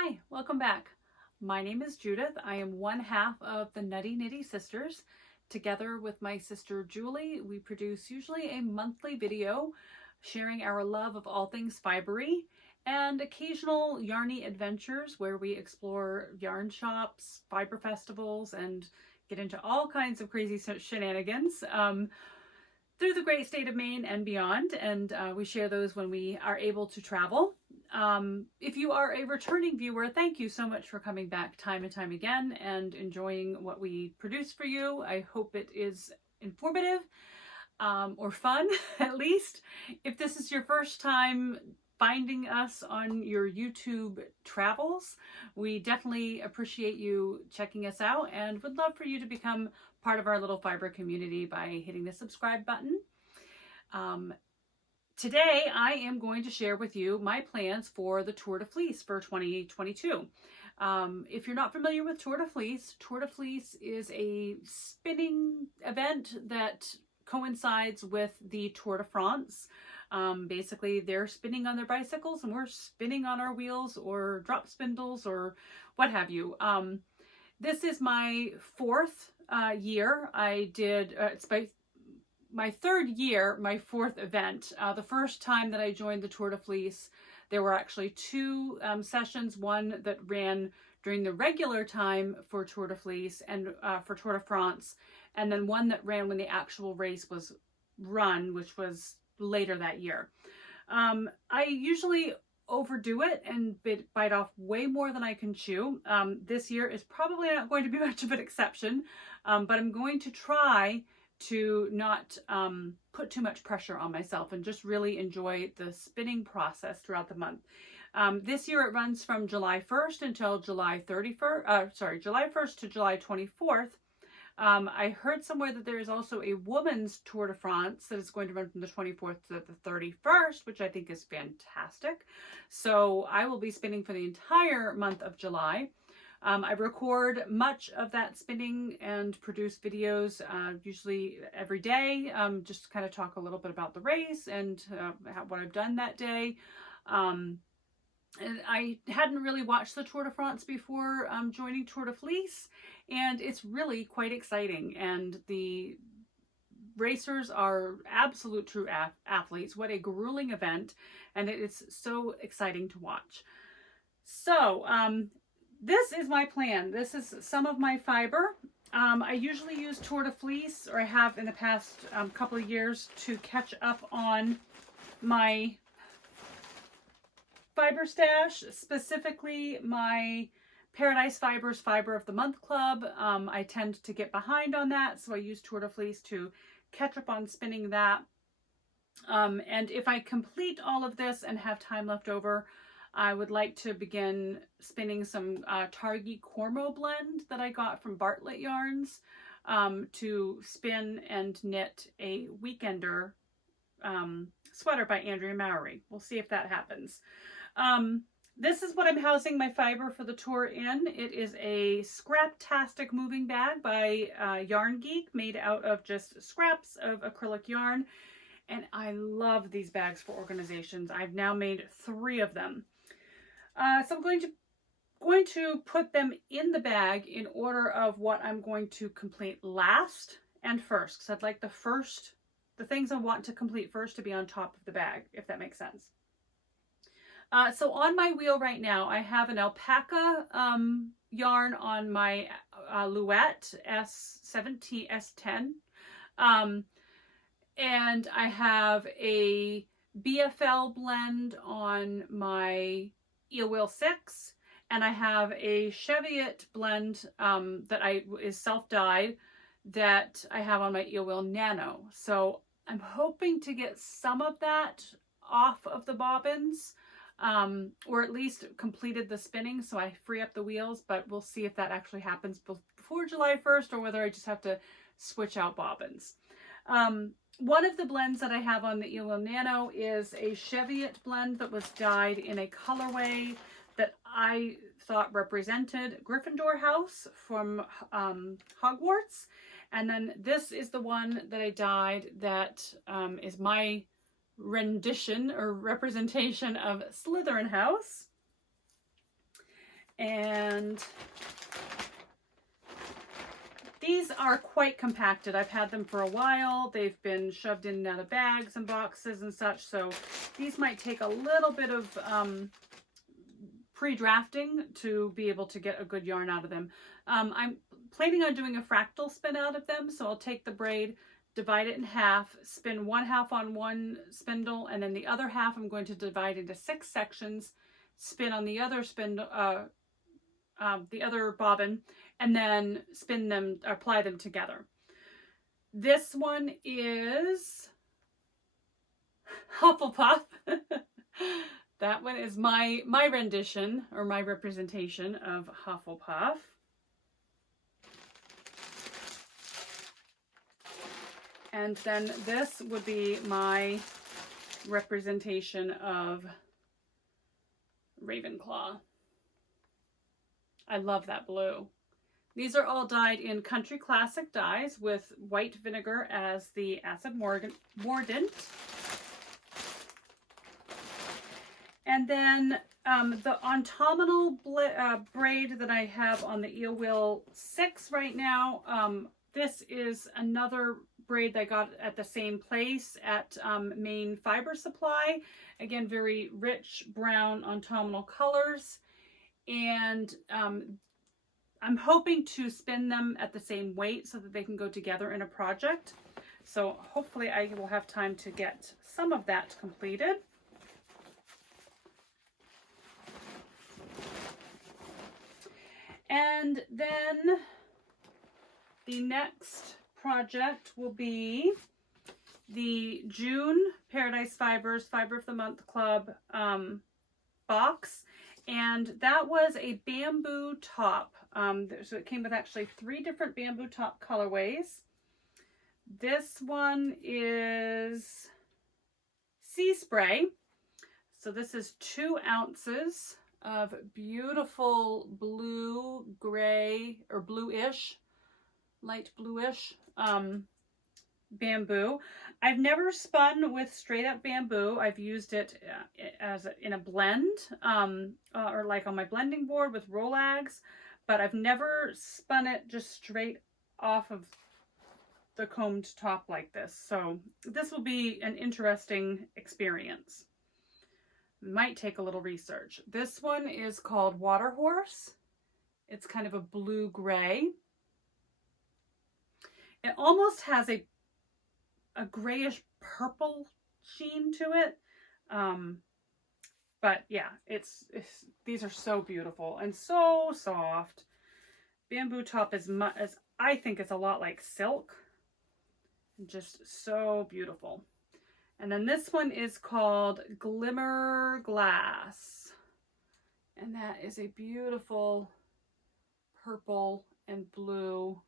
Hi, welcome back. My name is Judith. I am one half of the Nutty Nitty Sisters. Together with my sister Julie, we produce usually a monthly video sharing our love of all things fibery and occasional yarny adventures where we explore yarn shops, fiber festivals, and get into all kinds of crazy shenanigans through the great state of Maine and beyond. And we share those when we are able to travel. If you are a returning viewer, thank you so much for coming back time and time again and enjoying what we produce for you. I hope it is informative or fun, at least. If this is your first time finding us on your YouTube travels, we definitely appreciate you checking us out and would love for you to become part of our little fiber community by hitting the subscribe button. Today, I am going to share with you my plans for the Tour de Fleece for 2022. If you're not familiar with Tour de Fleece is a spinning event that coincides with the Tour de France. Basically, they're spinning on their bicycles and we're spinning on our wheels or drop spindles or what have you. This is my fourth year. I did, it's my third year, my fourth event. The first time that I joined the Tour de Fleece, there were actually two sessions, one that ran during the regular time for Tour de Fleece and for Tour de France, and then one that ran when the actual race was run, which was later that year. I usually overdo it and bite off way more than I can chew. This year is probably not going to be much of an exception, but I'm going to try to not put too much pressure on myself and just really enjoy the spinning process throughout the month. This year it runs from July 1st until July 31st, July 1st to July 24th. I heard somewhere that there is also a women's Tour de France that is going to run from the 24th to the 31st, which I think is fantastic. So I will be spinning for the entire month of July. I record much of that spinning and produce videos usually every day, just kind of talk a little bit about the race and what I've done that day. And I hadn't really watched the Tour de France before joining Tour de Fleece, and it's really quite exciting. And the racers are absolute true athletes. What a grueling event, and it's so exciting to watch. So, this is my plan. This is some of my fiber. I usually use Tour de Fleece, or I have in the past couple of years, to catch up on my fiber stash, specifically my Paradise Fibers Fiber of the Month Club. I tend to get behind on that, so I use Tour de Fleece to catch up on spinning that. And if I complete all of this and have time left over, I would like to begin spinning some Targhee Cormo blend that I got from Bartlett Yarns to spin and knit a Weekender sweater by Andrea Mowry. We'll see if that happens. This is what I'm housing my fiber for the tour in. It is a Scraptastic moving bag by Yarn Geek, made out of just scraps of acrylic yarn. And I love these bags for organizations. I've now made 3 of them. So I'm going to put them in the bag in order of what I'm going to complete last and first, because I'd like the things I want to complete first to be on top of the bag, if that makes sense. So on my wheel right now, I have an alpaca yarn on my Louette S17, S10. And I have a BFL blend on my Eel Wheel 6, and I have a Cheviot blend that is self-dyed that I have on my Eel Wheel Nano. So I'm hoping to get some of that off of the bobbins, or at least completed the spinning so I free up the wheels, but we'll see if that actually happens before July 1st or whether I just have to switch out bobbins. One of the blends that I have on the Eel Wheel Nano is a Cheviot blend that was dyed in a colorway that I thought represented Gryffindor House from Hogwarts. And then this is the one that I dyed that is my rendition or representation of Slytherin House. And these are quite compacted. I've had them for a while. They've been shoved in and out of bags and boxes and such. So these might take a little bit of pre-drafting to be able to get a good yarn out of them. I'm planning on doing a fractal spin out of them. So I'll take the braid, divide it in half, spin one half on one spindle, and then the other half I'm going to divide into 6 sections, spin on the other spindle, the other bobbin, and then spin them, apply them together. This one is Hufflepuff. That one is my rendition or my representation of Hufflepuff. And then this would be my representation of Ravenclaw. I love that blue. These are all dyed in Country Classic dyes with white vinegar as the acid mordant. And then the autumnal braid that I have on the Eel Wheel 6 right now, this is another braid that I got at the same place at Maine Fiber Supply. Again, very rich brown autumnal colors. And I'm hoping to spin them at the same weight so that they can go together in a project. So hopefully I will have time to get some of that completed. And then the next project will be the June Paradise Fibers Fiber of the Month Club box. And that was a bamboo top. So it came with actually 3 different bamboo top colorways. This one is Sea Spray. So this is 2 ounces of beautiful blue, gray, or bluish, light bluish bamboo. I've never spun with straight up bamboo. I've used it in a blend or like on my blending board with Rolags, but I've never spun it just straight off of the combed top like this. So this will be an interesting experience. Might take a little research. This one is called Water Horse. It's kind of a blue gray. It almost has a grayish purple sheen to it. But yeah, these are so beautiful and so soft. Bamboo top is I think it's a lot like silk. Just so beautiful. And then this one is called Glimmer Glass. And that is a beautiful purple and blue.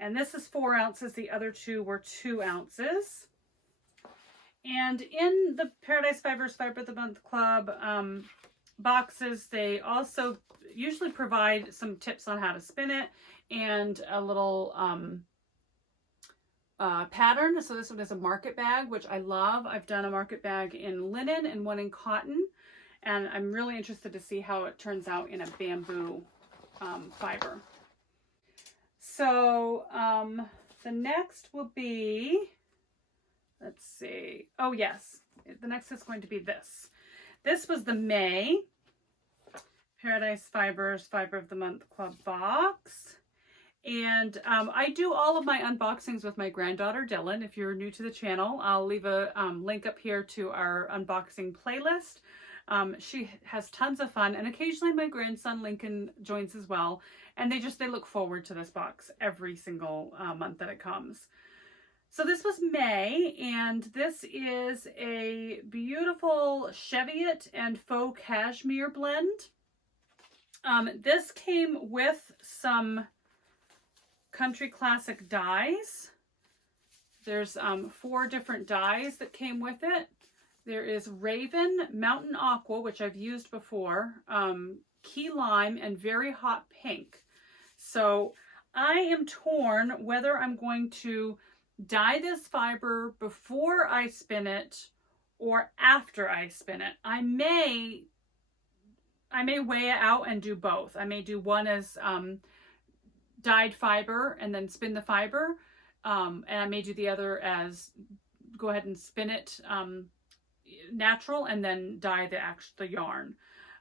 And this is 4 ounces. The other 2 were 2 ounces. And in the Paradise Fibers Fiber of the Month Club boxes, they also usually provide some tips on how to spin it and a little pattern. So this one is a market bag, which I love. I've done a market bag in linen and one in cotton. And I'm really interested to see how it turns out in a bamboo fiber. So the next will be, let's see. Oh yes, the next is going to be this. This was the May Paradise Fibers Fiber of the Month Club box. And I do all of my unboxings with my granddaughter, Dylan. If you're new to the channel, I'll leave a link up here to our unboxing playlist. She has tons of fun, and occasionally my grandson Lincoln joins as well. And they look forward to this box every single month that it comes. So this was May, and this is a beautiful Cheviot and faux cashmere blend. This came with some Country Classic dyes. There's 4 different dyes that came with it. There is Raven, Mountain Aqua, which I've used before, Key Lime, and Very Hot Pink. So I am torn whether I'm going to dye this fiber before I spin it or after I spin it. I may I may weigh it out and do both. I may do one as dyed fiber and then spin the fiber. And I may do the other as go ahead and spin it natural and then dye the yarn.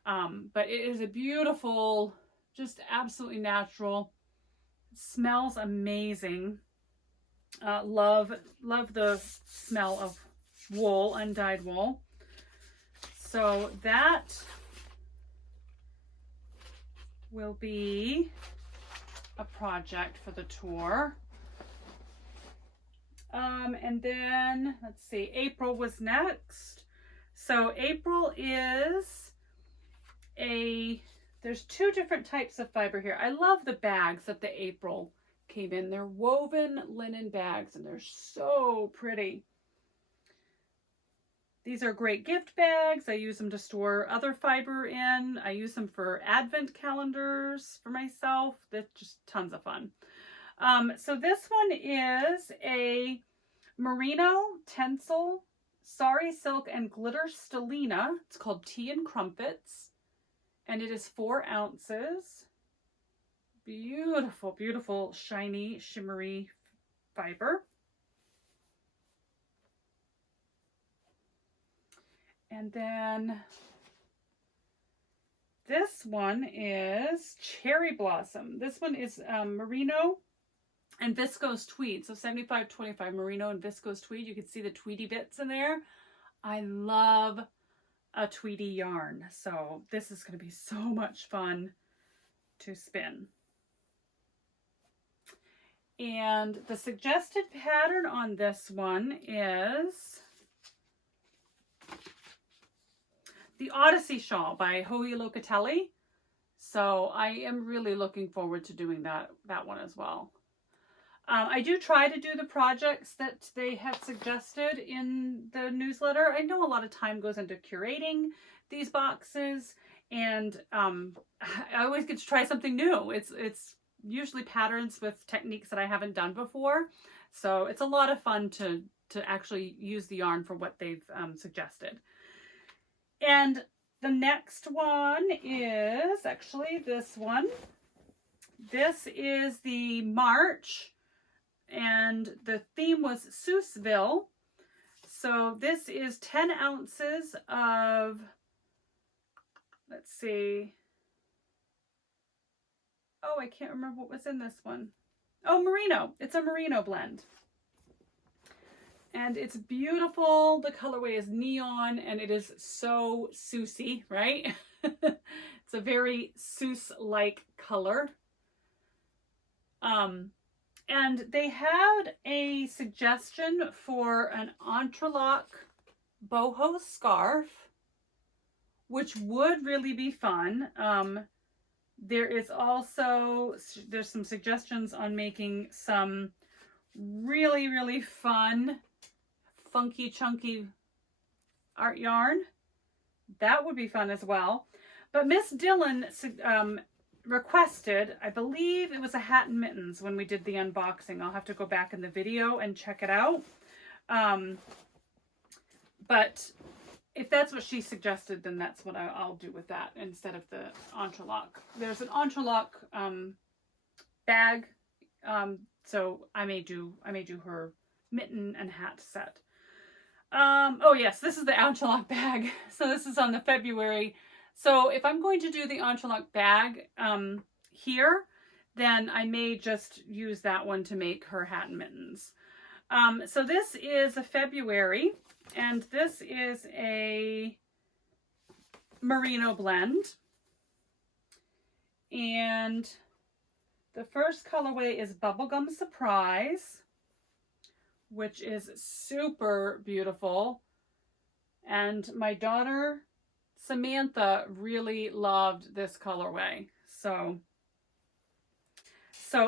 But it is a beautiful, just absolutely natural. Smells amazing. Love the smell of wool, undyed wool. So that will be a project for the tour. And then let's see, April was next. So April is there's two different types of fiber here. I love the bags that the April came in. They're woven linen bags and they're so pretty. These are great gift bags. I use them to store other fiber in. I use them for advent calendars for myself. That's just tons of fun. So this one is a merino tencel sari silk and glitter stellina. It's called Tea and Crumpets, and it is 4 ounces. Beautiful, beautiful, shiny, shimmery fiber. And then this one is Cherry Blossom. This one is merino and viscose tweed. So 75-25 merino and viscose tweed. You can see the tweedy bits in there. I love a tweedy yarn. So this is going to be so much fun to spin. And the suggested pattern on this one is the Odyssey Shawl by Joey Locatelli. So I am really looking forward to doing that one as well. I do try to do the projects that they have suggested in the newsletter. I know a lot of time goes into curating these boxes, and I always get to try something new. It's usually patterns with techniques that I haven't done before. So it's a lot of fun to actually use the yarn for what they've suggested. And the next one is actually this one. This is the March, and the theme was Seussville. So this is 10 ounces of, let's see. Oh, I can't remember what was in this one. Oh, merino. It's a merino blend. And it's beautiful. The colorway is neon, and it is so Seussy, right? It's a very Seuss-like color. And they had a suggestion for an entrelac boho scarf, which would really be fun. There's some suggestions on making some really, really fun, funky, chunky art yarn. That would be fun as well. But Miss Dillon requested, I believe it was a hat and mittens when we did the unboxing. I'll have to go back in the video and check it out. But if that's what she suggested, then that's what I'll do with that instead of the entrelac. There's an entrelac bag, so I may do her mitten and hat set. Oh yes, this is the entrelac bag. So this is on the February. So if I'm going to do the entrelac bag here, then I may just use that one to make her hat and mittens. So this is a February, and this is a merino blend. And the first colorway is Bubblegum Surprise, which is super beautiful. And my daughter Samantha really loved this colorway. So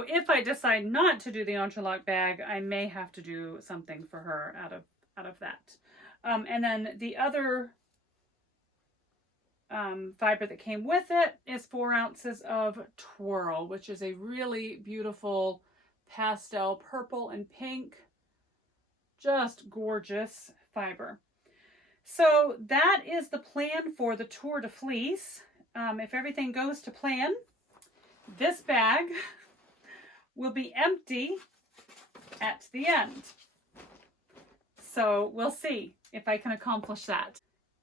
if I decide not to do the entrelac bag, I may have to do something for her out of that. And then the other fiber that came with it is 4 ounces of Twirl, which is a really beautiful pastel purple and pink, just gorgeous fiber. So that is the plan for the Tour de Fleece. if everything goes to plan, this bag will be empty at the end. So we'll see if I can accomplish that.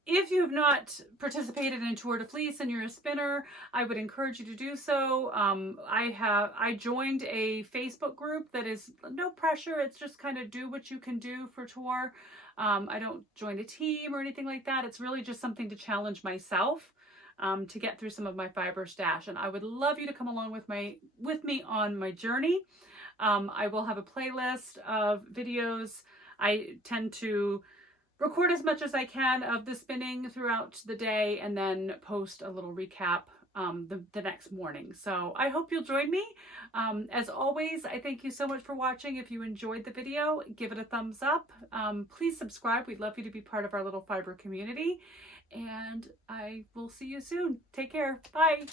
If you've not participated in Tour de Fleece and you're a spinner, I would encourage you to do so. I joined a Facebook group that is no pressure. It's just kind of do what you can do for tour. I don't join a team or anything like that. It's really just something to challenge myself to get through some of my fiber stash. And I would love you to come along with me on my journey. I will have a playlist of videos. I tend to record as much as I can of the spinning throughout the day and then post a little recap the next morning. So I hope you'll join me. As always, I thank you so much for watching. If you enjoyed the video, give it a thumbs up. Please subscribe. We'd love you to be part of our little fiber community. And I will see you soon. Take care. Bye.